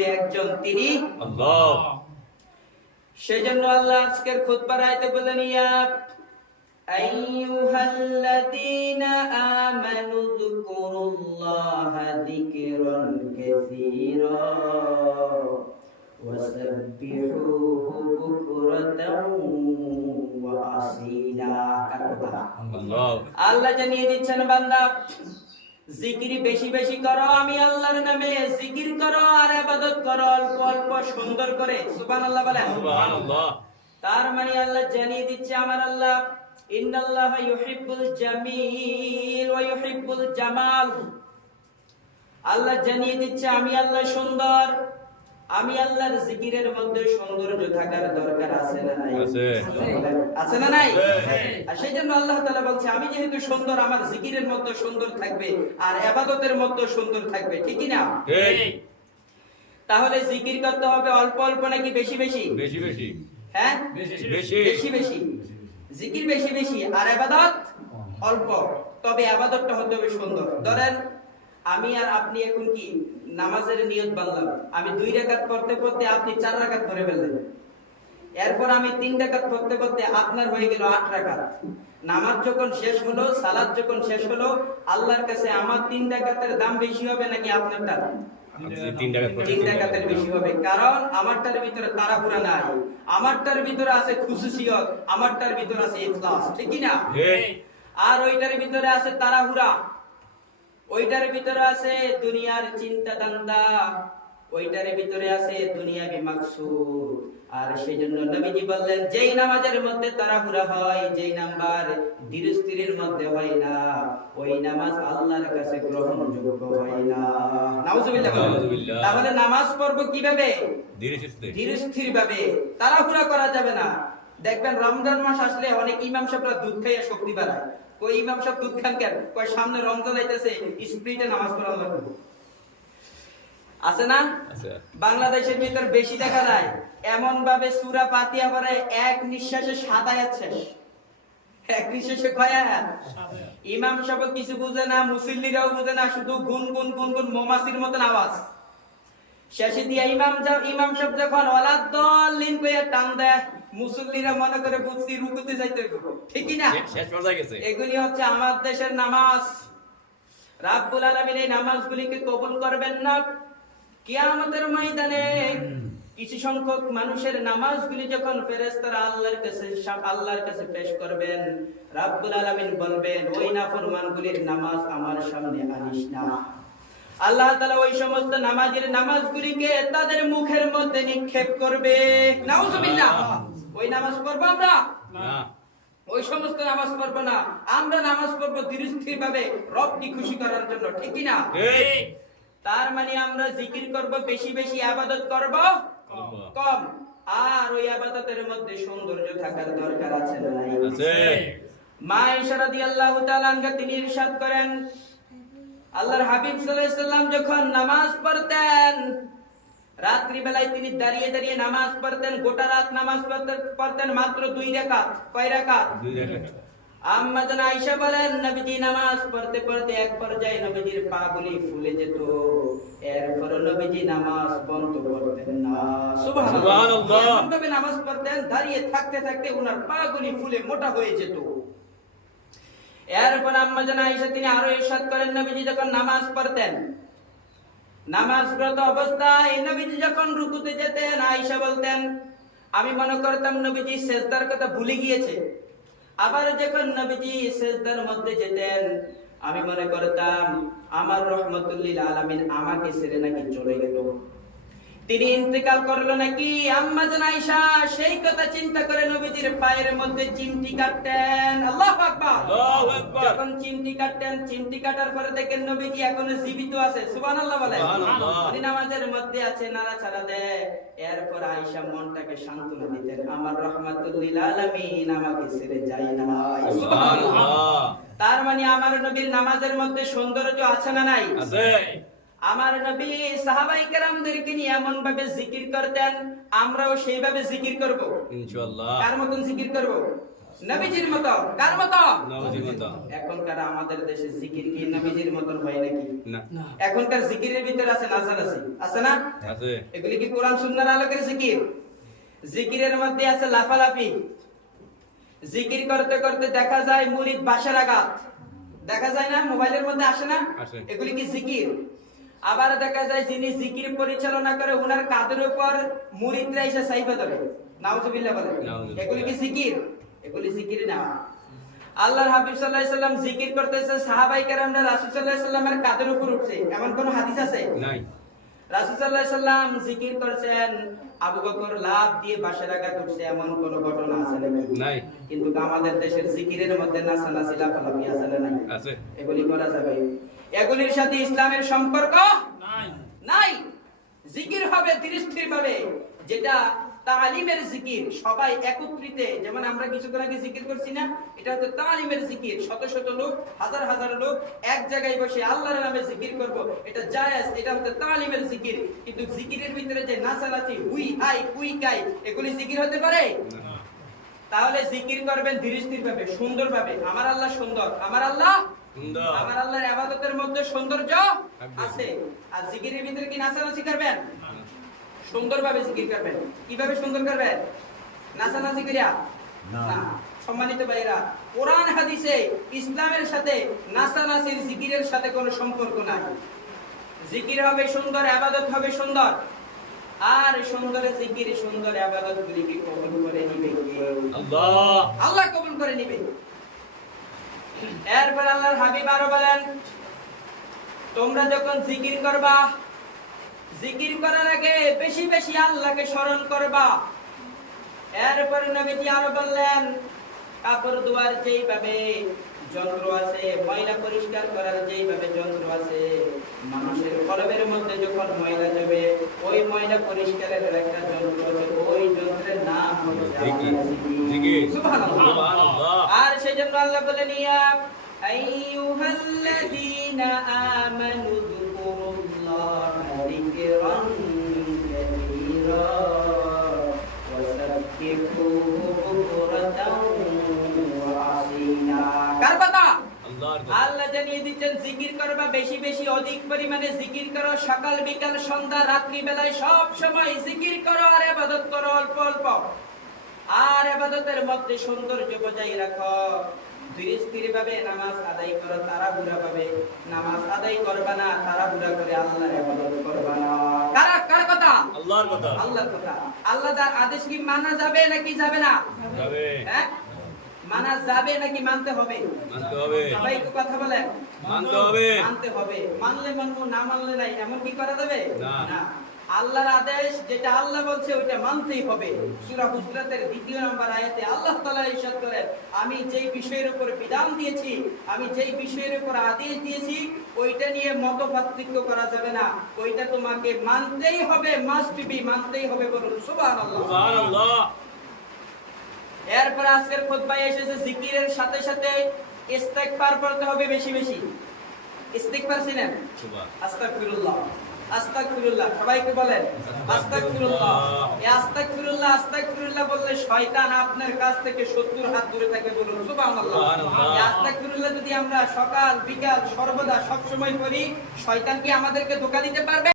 হিসেবে একজন, তিনি আল্লাহ। সেজন্য আল্লাহ আজকের খুতবার আয়াতে বলেন, ইয়া আইয়ুহাল্লাযীনা আমানু যকুরুল্লাহা যিকরান কাসীরা ওয়াসাব্বিহুহু বুকরাতাও ওয়া আসীলা। আল্লাহ। আল্লাহ জানিয়ে দিচ্ছেন, বান্দা জিকির বেশি বেশি করো, আমি আল্লাহর নামে জিকির করো আর ইবাদত করো অল্প অল্প সুন্দর করে। সুবহানাল্লাহ বলেন। সুবহানাল্লাহ। তার মানে আল্লাহ জানিয়ে দিচ্ছে, আমার আল্লাহ ইন্নাল্লাহা ইউহিব্বুল জামিল ওয়া ইউহিব্বুল জামাল। আল্লাহ জানিয়ে দিচ্ছে, আমি আল্লাহ সুন্দর। আমি আল্লাহর জিকিরের মধ্যে সৌন্দর্য থাকার দরকার আছে না নাই? আছে। আছে না নাই? আছে। আর সেই জন্য আল্লাহ তাআলা বলছে, আমি যেহেতু সুন্দর, আমার জিকিরের মধ্যে সুন্দর থাকবে আর ইবাদতের মধ্যে সুন্দর থাকবে, ঠিক কি না? ঠিক। তাহলে জিকির করতে হবে অল্প অল্প নাকি বেশি বেশি? বেশি বেশি। হ্যাঁ, বেশি। বেশি বেশি। জিকির বেশি বেশি আর ইবাদত অল্প, তবে ইবাদতটা হতে হবে সুন্দর। ধরেন আমি আর আপনি এখন কি নামাজের নিয়ত বাঁধলাম, আমি 2 রাকাত পড়তে পড়তে আপনি 4 রাকাত পড়ে ফেললেন, এরপর আমি 3 রাকাত পড়তে পড়তে আপনার হয়ে গেল 8 রাকাত। নামাজ যখন শেষ হলো, সালাত যখন শেষ হলো, আল্লাহর কাছে আমার 3 রাকাতের দাম বেশি হবে নাকি আপনারটা? 3 রাকাতের বেশি হবে, কারণ আমারটার ভিতরে তাড়াহুড়া নাই, আমারটার ভিতরে আছে খুশুসিয়ত, আমারটার ভিতরে আছে ইখলাস, ঠিক কি না? আর ওইটার ভিতরে আছে তাড়াহুড়া, ওইটার ভিতরে আছে দুনিয়ার চিন্তা ধান্দা, ওইটার ভিতরে আছে দুনিয়াবি মাকসুদ। আর সেজন্য নবীজি বললেন, যেই নামাজের মধ্যে তাড়াহুড়া হয়, যেই নাম্বার ধীরস্থিরের মধ্যে হয় না, ওই নামাজ আল্লাহর কাছে গ্রহণযোগ্য হয় না। নাউজুবিল্লাহ। তাহলে নামাজ পড়বো কিভাবে? ধীরস্থির ভাবে, তাড়াহুড়া করা যাবে না। দেখবেন রমজান মাস আসলে অনেক ইমাম সাহেবরা দুধ খাইয়া শক্তি বাড়ায়। কই ইমাম সাহেব দুধ খান কেন? কই সামনে রমজান আইতেছে, স্পিডে নামাজ পড়া লাগবে। আছে না? বাংলাদেশের ভিতর বেশি দেখা যায় এমন ভাবে সূরা ফাতিহা পড়ে এক নিঃশ্বাসে 7 আয়াত শেষ, এক নিঃশ্বাসে কয় আয়াত? ইমাম সাহেব কিছু বুঝে না, মুসল্লিরাও বুঝে না, শুধু গুন গুন গুন গুন মৌমাছির মতন আওয়াজ। শেষে দিয়ে ইমাম সাহেব যখন ওয়ালাদ-দাল্লিন কইয়া টান দেয়, মুসল্লিরা মনে করে বুঝছি রুকুতে যাইতে হইব, ঠিক কি না? শেষ পর্যায়ে গেছে। এগুলি হচ্ছে আমার দেশের নামাজ। রাব্বুল আলামিন এই নামাজগুলিকে কবুল করবেন না। কিয়ামতের ময়দানে কিছু সংখ্যক মানুষের নামাজগুলি যখন ফেরেশতারা আল্লাহর কাছে পেশ করবেন, রাব্বুল আলামিন বলবেন, ওই নাফরমানগুলির নামাজ আমার সামনে আনিস না। আল্লাহ তাআলা ওই সমস্ত নামাজগুলিকে তাদের মুখের মধ্যে নিক্ষেপ করবে। নাউজুবিল্লাহ। ওই নামাজ পড়বো আমরা না, ওই সমস্ত নামাজ পড়বো না। আমরা নামাজ পড়বো ধীরস্থির ভাবে, রবকে খুশি করার জন্য, ঠিক কি না? ঠিক। তার মানে আমরা জিকির করব বেশি বেশি, ইবাদত করব কম। আর ওই ইবাদতের মধ্যে সৌন্দর্য থাকার দরকার আছে না নাই? আছে। মা আয়েশা রাদিয়াল্লাহু তাআলা আনহা তিনি ইরশাদ করেন, আল্লাহর হাবিব সাল্লাল্লাহু আলাইহি সাল্লাম যখন নামাজ পড়তেন, রাত্রি বেলায় তিনি দাঁড়িয়ে দাঁড়িয়ে নামাজ পড়তেন, গোটা রাত নামাজ পড়তেন মাত্র 2 রাকাত। কয় রাকাত? 2 রাকাত। আম্মা জান আয়েশা বলেন, নবীজি নামাজ পড়তে পড়তে এক পর্যায়ে নবীজির পাগুলি ফুলে যেত, এরপর নবীজি নামাজ বন্ধ করতেন না। সুবহানাল্লাহ। এমনভাবে নামাজ পড়তেন, দাঁড়িয়ে থাকতে থাকতে ওনার পাগুলি ফুলে মোটা হয়ে যেত। এরপর আম্মা জান আয়েশা তিনি আরো ইরশাদ করেন, নবীজি যখন নামাজ পড়তেন, নামাজরত অবস্থায় নবীজি যখন রুকুতে যেতেন, আয়েশা বলতেন, আমি মনে করতাম নবীজি সিজদার কথা ভুলে গিয়েছে। আবার যখন নবীজি সিজদার মধ্যে যেতেন, আমি মনে করতাম আমার রহমতুল লিল আলামিন আমাকে ছেড়ে নাকি চলে গেল, তিনি ইন্তেকাল করলো নাকি। আম্মা জান আয়েশা সেই কথা চিন্তা করে নবীজির পায়ের মধ্যে চিমটি কাটতেন। আল্লাহু আকবার। আল্লাহু আকবার। যখন চিমটি কাটতেন, চিমটি কাটার পরে দেখেন নবীজি এখনো জীবিত আছে। সুবহানাল্লাহ বলেন। সুবহানাল্লাহ। উনি নামাজের মধ্যে আছে, নাড়াচাড়া দেয়। এরপর আয়েশা মনটাকে সান্ত্বনা দিতেন, আমার রহমাতুল লিল আলামিন আমাকে ছেড়ে যায় না। সুবহানাল্লাহ। তার মানে আমার নবীর নামাজের মধ্যে সৌন্দর্য আছে না নাই? আছে। আমার নবী সাহাবায়ে কেরামদেরকে নিয়ে এমন ভাবে জিকির করতেন, আমরাও সেইভাবে জিকির করব ইনশাআল্লাহ। কার মতন জিকির করব? নবীজির মতো। কার মতো? নবীজির মতো। এখনকার আমাদের দেশে জিকির কি নবীজির মতন হয় নাকি? না। এখনকার জিকিরের ভিতরে আছে নাচানাচি, আছে না? আছে। এগুলি কি কোরআন সুন্নাহর আলোকের জিকির? জিকিরের মধ্যে আছে লাফালাফি। জিকির করতে করতে দেখা যায় মুরিদ বাঁশের আঘাত, দেখা যায় না? মোবাইলের মধ্যে আসে না? আসে। এগুলি কি জিকির? আবার দেখা যায় যিনি জিকির পরিচালনা করে ওনার কাঁধের উপর মুরিদরা এসে সাইফা ধরে, নাউজুবিল্লাহ বলে। নাউজুবিল্লাহ। এগুলি কি জিকির? এগুলি জিকির না। আল্লাহর হাবিব সাল্লাল্লাহু আলাইহি সাল্লাম জিকির করতেছে, সাহাবায়ে কেরামরা রাসূল সাল্লাল্লাহু আলাইহি সাল্লামের কাঁধের উপর উঠছে, এমন কোন হাদিস আছে? নাই। রাসূল সাল্লাল্লাহু আলাইহি সাল্লাম জিকির করছেন, আবু বকর লাফ দিয়ে বাঁশের আঘাত করছে, এমন কোন ঘটনা আছে নাকি? নাই। কিন্তু আমাদের দেশের জিকিরের মধ্যে নাচানাচি লাফালাফি আছে না নাই? আছে। এগুলি করা যাবে? এগুলির সাথে ইসলামের সম্পর্ক নাই। জিকির হবে ধীরস্থির ভাবে, যেটা তালিমের জিকির, সবাই একত্রিত, যেমন আমরা কিছুক্ষণ আগে জিকির করছি না, এটা হচ্ছে তালিমের জিকির। শত শত লোক, হাজার হাজার লোক এক জায়গায় বসে আল্লাহর নামে জিকির করব, এটা জায়েজ, এটা হচ্ছে তালিমের জিকির। কিন্তু জিকিরের ভিতরে যে নাচানাচি, হুই হাই কুই কাই, এগুলি জিকির হতে পারে? তাহলে জিকির করবেন ধীরস্থির ভাবে, সুন্দর ভাবে। আমার আল্লাহ সুন্দর, আমার আল্লাহ সুন্দর। আমার আল্লাহর ইবাদতের মধ্যে সৌন্দর্য আছে। আর জিকিরের ভিতরে কি নাচানাচি করবেন? সুন্দরভাবে জিকির করবেন। কিভাবে সুন্দর করবেন? নাচানাচি করিয়া না। সম্মানিত ভাইরা, কোরআন হাদিসে ইসলামের সাথে নাচানাচির জিকিরের সাথে কোনো সম্পর্ক নাই। জিকির হবে সুন্দর, ইবাদত হবে সুন্দর। আর সুন্দর জিকির, সুন্দর ইবাদত গুলিকে কবুল করে নিবে কে? আল্লাহ। আল্লাহ কবুল করে নিবে। এরপর আল্লাহর হাবিব আরো বলেন, তোমরা যখন জিকির করবা, জিকির করার আগে বেশি বেশি আল্লাহকে স্মরণ করবা। এরপর নবীজি আরো বললেন, কাপড় ধোয়ার যেইভাবে যন্ত্র আছে, ময়লা পরিষ্কার করার যেইভাবে যন্ত্র আছে, মানুষের কলবের মধ্যে যখন ময়লা যাবে, ওই ময়লা পরিষ্কারের একটা যন্ত্র আছে, ওই যন্ত্রের নাম হচ্ছে জিকির। আল্লাহর জিকির। সুবহানাল্লাহ। সুবহানাল্লাহ। আর সেজন্য আল্লাহ বলেন, ইয়া আইয়ুহাল্লাযীনা আমানু যকুরুল্লাহা যিকরান কাসীরা ওয়া সাব্বিহুহু বুকরাতাও ওয়া আসীলা। কার কথা? আল্লাহর কথা। আল্লাহ জানিয়ে দিচ্ছেন, জিকির করবা বেশি বেশি, অধিক পরিমাণে জিকির করো। সকাল বিকাল সন্ধ্যা রাত্রি বেলায় সব সময় জিকির করো আর ইবাদত করো অল্প অল্প। আর ইবাদতের মধ্যে সৌন্দর্য বজায় রাখো। ধীরস্থির ভাবে নামাজ আদায় করো, তাড়াহুড়া ভাবে নামাজ আদায় করবা না, তাড়াহুড়া করে আল্লাহর ইবাদত করবা না। কার কথা? আল্লাহর কথা। আল্লাহর কথা। আল্লাহ যার আদেশ কি মানা যাবে নাকি যাবে না? যাবে। হ্যাঁ, মানা যাবে নাকি মানতে হবে? মানতে হবে। সবাই একটু কথা বলেন। মানতে হবে। মানতে হবে। মানলে মানবো, না মানলে নাই, এমন কি করা যাবে? না। আল্লাহর আদেশ যেটা আল্লাহ বলছে ওইটা মানতেই হবে। সূরা হুজরাতের 2 নম্বর আয়াতে আল্লাহ তাআলা ইরশাদ করেন, আমি যেই বিষয়ের উপর বিধান দিয়েছি, আমি যেই বিষয়ের উপর আদেশ দিয়েছি, ওইটা নিয়ে মতপার্থক্য করা যাবে না। ওইটা তোমাকে মানতেই হবে, মাস্ট বি, মানতেই হবে। বলুন সুবহানাল্লাহ। সুবহানাল্লাহ। এরপর আজকের খুতবায় এসেছে জিকিরের সাথে সাথে ইস্তেগফার পড়তে হবে বেশি বেশি। ইস্তেগফার চিনেন? সুবহান। আস্তাগফিরুল্লাহ, আস্তাগফিরুল্লাহ। সবাইকে বলেন আস্তাগফিরুল্লাহ। এই আস্তাগফিরুল্লাহ, আস্তাগফিরুল্লাহ বললে শয়তান আপনার কাছ থেকে 70 হাত দূরে থাকে। বলুন সুবহানাল্লাহ। সুবহানাল্লাহ। এই আস্তাগফিরুল্লাহ যদি আমরা সকাল বিকাল সর্বদা সব সময় করি, শয়তান কি আমাদেরকে ধোঁকা দিতে পারবে?